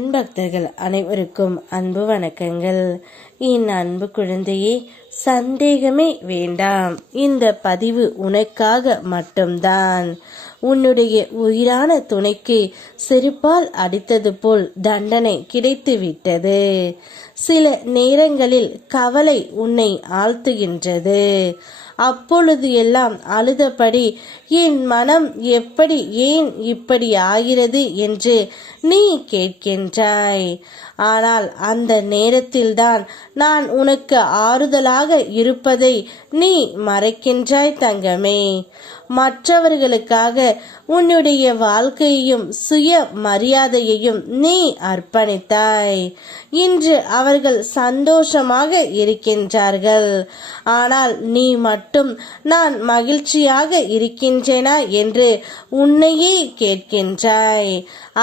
என் பக்தர்கள் அனைவருக்கும் அன்பு வணக்கங்கள். என் அன்பு குழந்தையே, சந்தேகமே வேண்டாம். இந்த பதிவு உனக்காக மட்டும்தான். உன்னுடைய உயிரான துணைக்கு செருப்பால் அடித்தது போல் தண்டனை கிடைத்து விட்டது. சில நேரங்களில் கவலை உன்னை ஆழ்த்துகின்றது. அப்பொழுது எல்லாம் அழுதபடி என் மனம் எப்படி ஏன் இப்படி ஆகிறது என்று நீ கேட்கின்றாய். ஆனால் அந்த நேரத்தில்தான் நான் உனக்கு ஆறுதலாக இருப்பதை நீ மறைக்கின்றாய் தங்கமே. மற்றவர்களுக்காக உன்னுடைய வாழ்க்கையையும் சுய மரியாதையையும் நீ அர்ப்பணித்தாய். இன்று அவர்கள் சந்தோஷமாக இருக்கின்றார்கள். ஆனால் நீ மட்டும் நான் மகிழ்ச்சியாக இருக்கின்றேனா என்று உன்னையே கேட்கின்றாய்.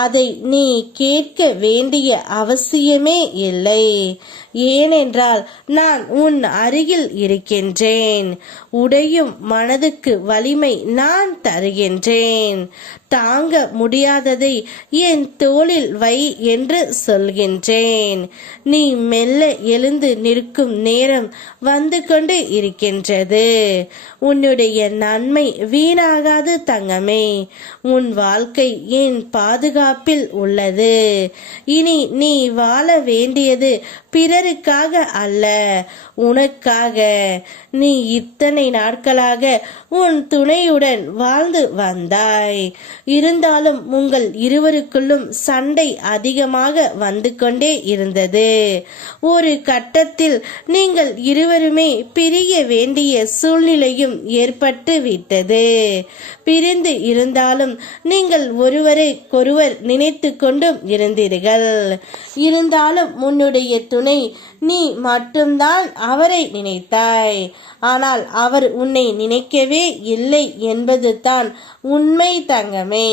அதை நீ கேட்க வேண்டிய அவசியமே இல்லை. ஏனென்றால் நான் உன் அருகில் இருக்கின்றேன். உடையும் மனதுக்கு வலிமை நான் தருகின்றேன். தாங்க முடியாததை என் தோளில் வை என்று சொல்கின்றேன். நீ மெல்ல எழுந்து நிற்கும் நேரம் வந்து கொண்டு இருக்கின்றது. உன்னுடைய நன்மை வீணாகாது தங்கமே. உன் வாழ்க்கை என் பாதுகாப்பில் உள்ளது. இனி நீ வாழ வேண்டியது பிறருக்காக அல்ல, உனக்காக. நீ இத்தனை நாட்களாக உன் துணையுடன் வாழ்ந்து வந்தாய். இருந்தாலும் உங்கள் இருவருக்குள்ளும் சண்டை அதிகமாக வந்து கொண்டே இருந்தது. ஒரு கட்டத்தில் நீங்கள் இருவருமே பிரிய வேண்டிய சூழ்நிலையும் ஏற்பட்டு விட்டது. பிரிந்து இருந்தாலும் நீங்கள் ஒருவருக்கொருவர் நினைத்து கொண்டும் இருந்தீர்கள். இருந்தாலும் உன்னுடைய துணை நீ மட்டும்தான் அவரை நினைத்தாய். ஆனால் அவர் உன்னை நினைக்கவே இல்லை என்பது தான் உண்மை தங்கமே.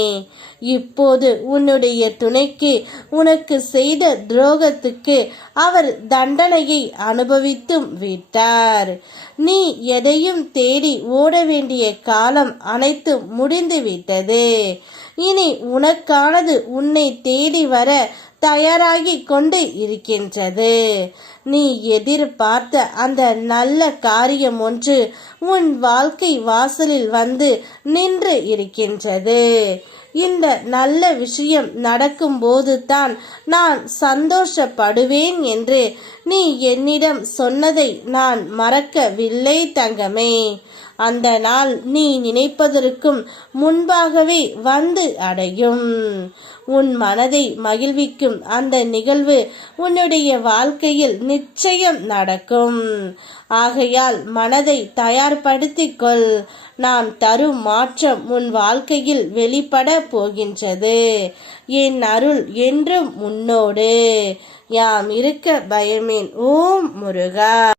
இப்போது உன்னுடைய துணைக்கு உனக்கு செய்த துரோகத்துக்கு அவர் தண்டனையை அனுபவித்தும் விட்டார். நீ எதையும் தேடி ஓட வேண்டிய காலம் அனைத்தும் முடிந்து விட்டது. இனி உனக்கானது உன்னை தேடி வர தயாராகி கொண்டு இருக்கின்றது. நீ எதிர்பார்த்த அந்த நல்ல காரியம் ஒன்று உன் வாழ்க்கை வாசலில் வந்து நின்று இருக்கின்றது. இந்த நல்ல விஷயம் நடக்கும் போது தான் நான் சந்தோஷப்படுவேன் என்று நீ என்னிடம் சொன்னதை நான் மறக்கவில்லை தங்கமே. அந்த நாள் நீ நினைப்பதற்கும் முன்பாகவே வந்து அடையும். உன் மனதை மகிழ்விக்கும் அந்த நிகழ்வு உன்னுடைய வாழ்க்கையில் நிச்சயம் நடக்கும். ஆகையால் மனதை தயார்படுத்திக் கொள். நான் தரும் மாற்றம் உன் வாழ்க்கையில் வெளிப்பட போகின்றது. என் அருள் என்றும் உன்னோடு. யாம் இருக்க பயமேன். ஓம் முருகா.